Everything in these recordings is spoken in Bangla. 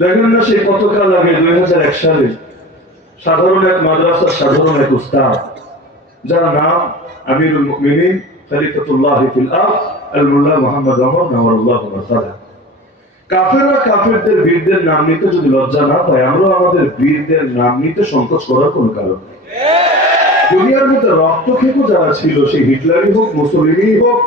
দেখেন না সেই কতকাল আগে দুই হাজার এক সালে সাধারণ এক মাদ্রাসার সাধারণ এক উস্তাদ, যার নাম আমিরুল কাফেরদের বীরদের নাম নিতে যদি লজ্জা না পায় আমরা আমাদের বীরদের নাম নিতে সংকোচ করার কোনো কারণ দুনিয়ার মধ্যে রক্ত খেকো যারা ছিল, সেই হিটলারই হোক, মুসলিমই হোক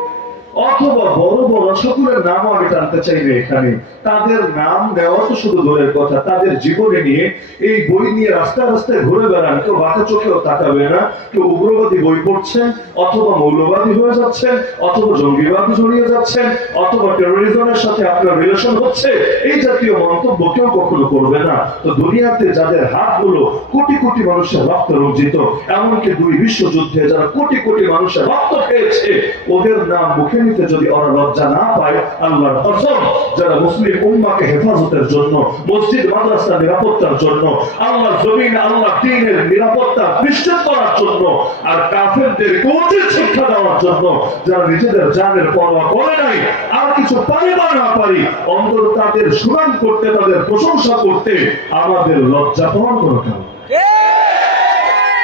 অথবা বড় বড় সকলের নাম আমি টানতে চাই না এখানে। তাদের নাম দেওয়া তো শুধু দূরের কথা, তাদের জীবনে নিয়ে এই বই নিয়ে রাস্তায় রাস্তায় ঘুরে বেড়ান। কেউ বাঁকা চোখেও তাকাবে না, কেউ উগ্রবাদী বই পড়ছেন, অথবা মৌলবাদী হয়ে যাচ্ছেন, অথবা জঙ্গিবাদী জড়িয়ে যাচ্ছেন, অথবা টেরোরিজমের সাথে আপনার রিলেশন হচ্ছে। এই জাতীয় মন্তব্য কেউ কখনো করবে না। তো দুনিয়াতে যাদের হাত হাতগুলো কোটি কোটি মানুষের রক্ত রঞ্জিত, এমনকি দুই বিশ্বযুদ্ধে যারা কোটি কোটি মানুষের রক্ত খেয়েছে, ওদের নাম মুখে নিতে যদি ওরা লজ্জা না পায় আল্লাহর কসম যারা মুসলিম উম্মাকে হেফাজতের জন্য মসজিদ মাদ্রাসা নিরাপত্তার জন্য আল্লাহ জমিন আল্লাহ দিনের নিরাপত্তা নিশ্চিত করার জন্য আর কাফেরদের কোচিত শিক্ষা দেওয়ার জন্য যারা নিজেদের জানের পরোয়া করে নাই আর কিছু পারি বা না পারি অন্তত তাদের সুনাম করতে তাদের প্রশংসা করতে আমাদের লজ্জা পাওয়ার কোনো কারণ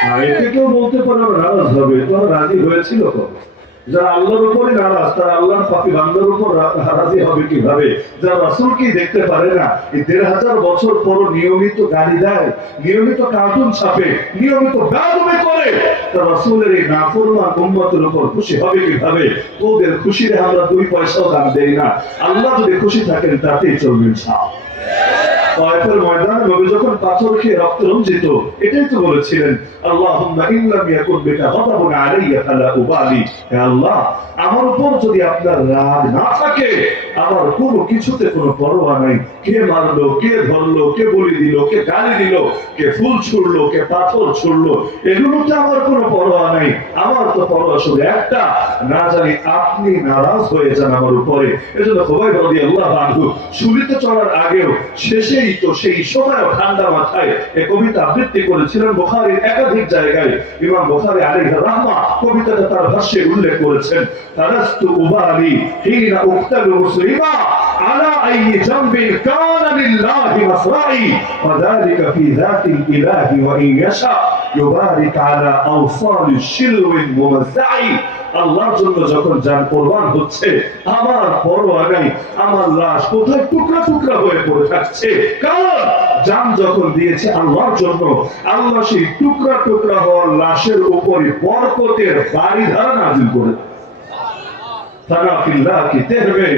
আর এতে কেউ বলতে পারে নারাজ হবে তোরা রাজি হয়েছিল তো? যারা আল্লাহর উপরে নারাজ, তারা আল্লাহর পাপি বান্দার উপর রাজি হবে কীভাবে? যারা রাসূলকেই দেখতে পারে না, এই দেড় হাজার বছর পর নিয়মিত গালি দেয়, নিয়মিত কার্টুন ছাপে, নিয়মিত বেয়াদবি করে, তা রাসূলের এই নাফরমান উম্মতের উপর খুশি হবে কীভাবে? তোদের খুশিতে আমরা দুই পয়সাও দাম দেই না। আল্লাহ যদি খুশি থাকেন, তাতেই চলবে ইনশাআল্লাহ। ময়দান, নবী যখন পাথর খেয়ে রক্ত রঞ্জিত, এটাই তো বলেছিলেন ইল্লাম ইয়াকুন বিকা গাদাবুন আলাইয়া ফালা উবালি। হে আল্লাহ, আমার উপর যদি আপনার রাগ না থাকে, আমার কোনো কিছুতে কোনো পরোয়া নাই। কে মারলো, কে ধরলো, কে বলি দিল, কে গালি দিল, কে ফুল ছুড়লো, কে পাথর ছুড়লো, এগুলোতে আমার কোনো পরোয়া নাই। আমার তো পরোয়া শুধু একটা, না জানি আপনি নারাজ হয়ে যান আমার উপরে। এজন্য সবাই রবি আল্লাহ আনহু শুলিতে চলার আগেও, শেষেই অতিরিক্ত সেই সময় ঠান্ডা মাথায় এ কবিতা আবৃত্তি করেছিলেন বোখারির একাধিক জায়গায়। ইমাম বোখারি আলী রাহমা কবিতাটা তার ভাষ্যে উল্লেখ করেছেন, তারাস্তু উবালি হিনা উক্তাল মুসলিমা আলা কানা লিল্লাহি ওয়া ইউবারিক আলা আওসালি শিলওয়িন মুমাসাই আল্লাহর জন্য যখন যান কোরবান হচ্ছে, আমার পরোয়া নাই, আমার লাশ কোথায় টুকরা টুকরা হয়ে পড়ে থাকছে? কারণ যান যখন দিয়েছে আল্লাহর জন্য, আল্লাহ সেই টুকরা টুকরা হওয়ার লাশের উপরে বরকতের বাড়িধারা নাজিল করে তারা ফিল্লাহ কি তেহবে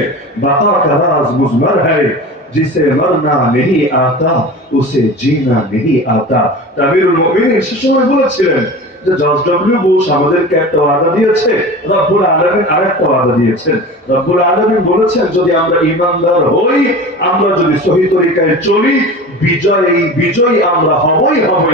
বাতা কারাজ মুজমার হয়। जिसे मरना नहीं आता उसे जीना नहीं आता তাবিরুল মুমিনিন সে সময় বলেছিলেন যে জর্জ ডব্লিউ বুশ আমাদেরকে একটা ওয়াদা দিয়েছে রব্বুল আলামিন আরেকটা ওয়াদা দিয়েছেন রব্বুল আলামিন বলেছেন যদি আমরা ইমানদার হই আমরা যদি সহি তরিকায় চলি বিজয় বিজয় আমরা হবই হব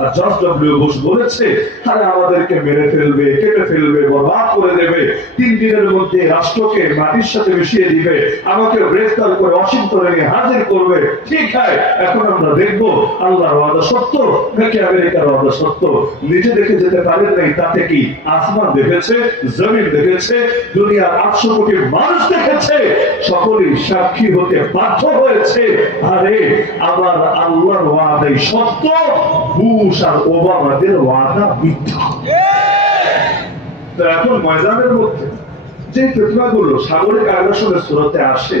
আর জর্জ ডব্লিউ বুশ বলেছে আরে আমাদেরকে মেরে ফেলবে কেটে ফেলবে, বরবাদ করে দেবে। তিন দিনের মধ্যে রাষ্ট্রকে মাটির সাথে মিশিয়ে দিবে, আমাকে গ্রেফতার করে ওয়াশিংটনে হাজির করবে। ঠিক হয় এখন আমরা দেখব আল্লাহর ওয়াদা সত্য নাকি আমেরিকার ওয়াদা সত্য। নিজে দেখে যেতে পারেন নাই, তাতে কি আসমান দেখেছে, জমিন দেখেছে, দুনিয়ার আটশো কোটি মানুষ দেখেছে? সকলেই সাক্ষী হতে বাধ্য হয়েছে। আরে আবার আল্লাহর ওয়াদাই সত্য বুশ আর ওবামাদের ওয়াদা মিথ্যা। তো এখন ময়দানের মধ্যে যে ফেতনাগুলো সাগরিক আগ্রাসনের সুরতে আসে,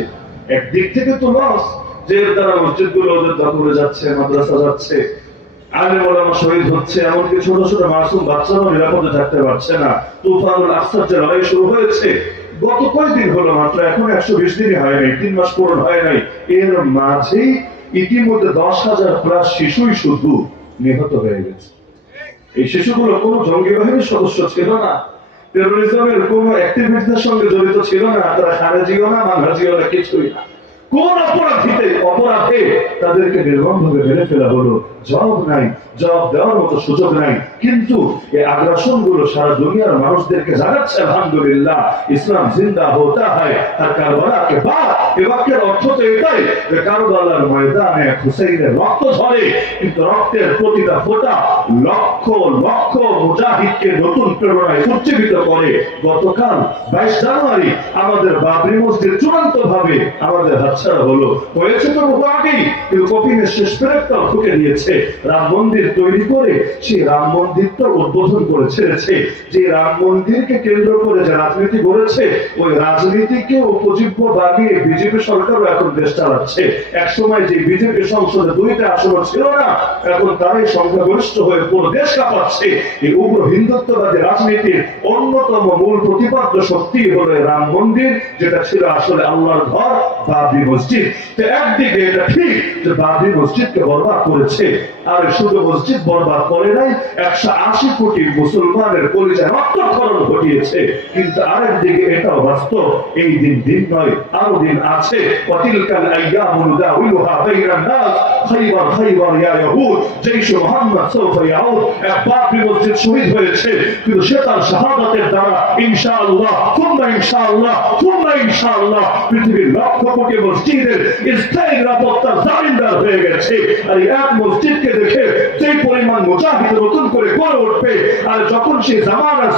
একদিক থেকে তো লস যে দ্বারা মসজিদগুলো ওদের দখলে যাচ্ছে, মাদ্রাসা যাচ্ছে আলে ওলামা শহীদ হচ্ছে, এমনকি ছোট ছোট মাসুম বাচ্চারাও নিরাপদে থাকতে পারছে না। তুফানুল আফসার যে লড়াই শুরু হয়েছে। গত কয়েকদিন হলো মাত্র? এখন একশো বিশ দিনই হয় নাই, তিন মাস পূরণ হয় নাই। এর মাঝেই ইতিমধ্যে দশ হাজার প্লাস শিশুই শুধু নিহত হয়ে গেছে। এই শিশুগুলো কোনো জঙ্গি বাহিনীর সদস্য ছিল না। টেরোরিজমের কোন অ্যাক্টিভিটির সঙ্গে জড়িত ছিল না। তারা খারেজিও না, মানহাজিও না, কিছুই না। কোন অপরাধীতে অপরাধে তাদেরকে নির্মম ভাবে মেরে ফেলা হলো? জবাব নাই, জবাব দেওয়ার মতো সুযোগ নাই। কিন্তু এই আগ্রাসনগুলো সারা দুনিয়ার মানুষদেরকে জানাচ্ছে, আলহামদুলিল্লাহ, ইসলাম জিন্দা হতা হয়, আর কারবালা কে বাদ, এ বাক্যের অর্থ তো এটাই যে কারবালার ময়দানে হুসাইনের রক্ত ঝরে, কিন্তু রক্তের প্রতিটা ফোঁটা লক্ষ লক্ষ মুজাহিদকে নতুন প্রেরণায় উজ্জীবিত করে। গতকাল বাইশ জানুয়ারি আমাদের বাবরি মসজিদ চূড়ান্ত ভাবে আমাদের হাতছাড়া হলো। হয়ে হয়েছে তো আগেই, কিন্তু কপিনের শেষ দিয়েছে। রাম মন্দির তৈরি করে সেই রাম মন্দিরটা উদ্বোধন করে ছেড়েছে। যে রাম মন্দিরকে কেন্দ্র করে যে রাজনীতি করেছে ওই রাজনীতিকে উপজীব্য বিজেপি সরকারও এখন দেশ চালাচ্ছে। যে বিজেপি সংসদে দুইটা আসন ছিল না, এখন তারাই সংখ্যাগরিষ্ঠ হয়ে পুরো দেশ কাঁপাচ্ছে। এই উগ্র হিন্দুত্ববাদী রাজনীতির অন্যতম মূল প্রতিপাদ্য শক্তি হলো রাম মন্দির, যেটা ছিল আসলে আল্লাহর ঘর বাবরি মসজিদ। তো একদিকে এটা ঠিক যে বাবরি মসজিদকে বরবাদ করেছে, আর শুধু মসজিদ বরবাদ করে নাই, একশো আশি কোটি মুসলমানের পরিচয় রক্তক্ষরণ ঘটিয়েছে। কিন্তু আরেক দিকে এটাও বাস্তব, এই দিন দিন নয়, আরও দিন আছে। অতিলকাল আইয়ামু নুদাউলুহা বাইনান নাস, খাইবার খাইবার ইয়া ইয়াহুদ মুহাম্মদ এক বাবরি মসজিদ শহীদ হয়েছে, কিন্তু সে তার শাহাদাতের দ্বারা ইনশাআল্লাহ থুম্মা ইনশাআল্লাহ থুম্মা ইনশাআল্লাহ, পৃথিবীর লক্ষ কোটি মসজিদের? স্থায়ী নিরাপত্তা জামিনদার হয়ে গেছে। আর এক মসজিদকে দেখে সেই পরিমাণ মুজাহিদ নতুন করে গড়ে উঠবে। আর যখন সেই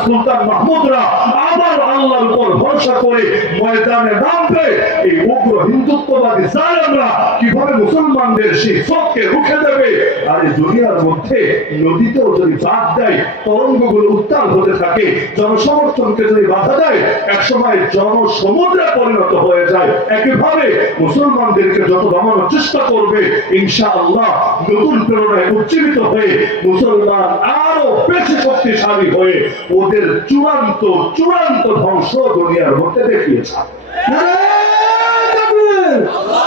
সুলতান মাহমুদরা আবার আল্লাহর উপর ভরসা করে ময়দানে নামবে। এই উগ্র হিন্দুত্ববাদী জালেমরা কীভাবে মুসলমানদের সেই সবকে রুখে দেবে? আর এই দুনিয়ার মধ্যে নদীতেও যদি বাদ দেয়, তরঙ্গগুলো উত্তাল হতে থাকে, জনসমর্থনকে যদি বাধা দেয়, একসময় জনসমুদ্রে পরিণত হয়ে যায়। একইভাবে মুসলমানদেরকে যত দমানোর চেষ্টা করবে ইনশা আল্লাহ নতুন প্রেরণায় উজ্জীবিত হয়ে মুসলমান আরও বেশি শক্তিশালী হয়ে ওদের চূড়ান্ত চূড়ান্ত ধ্বংস দুনিয়ার দেখিয়েছে নারায়ণ তাকবীর!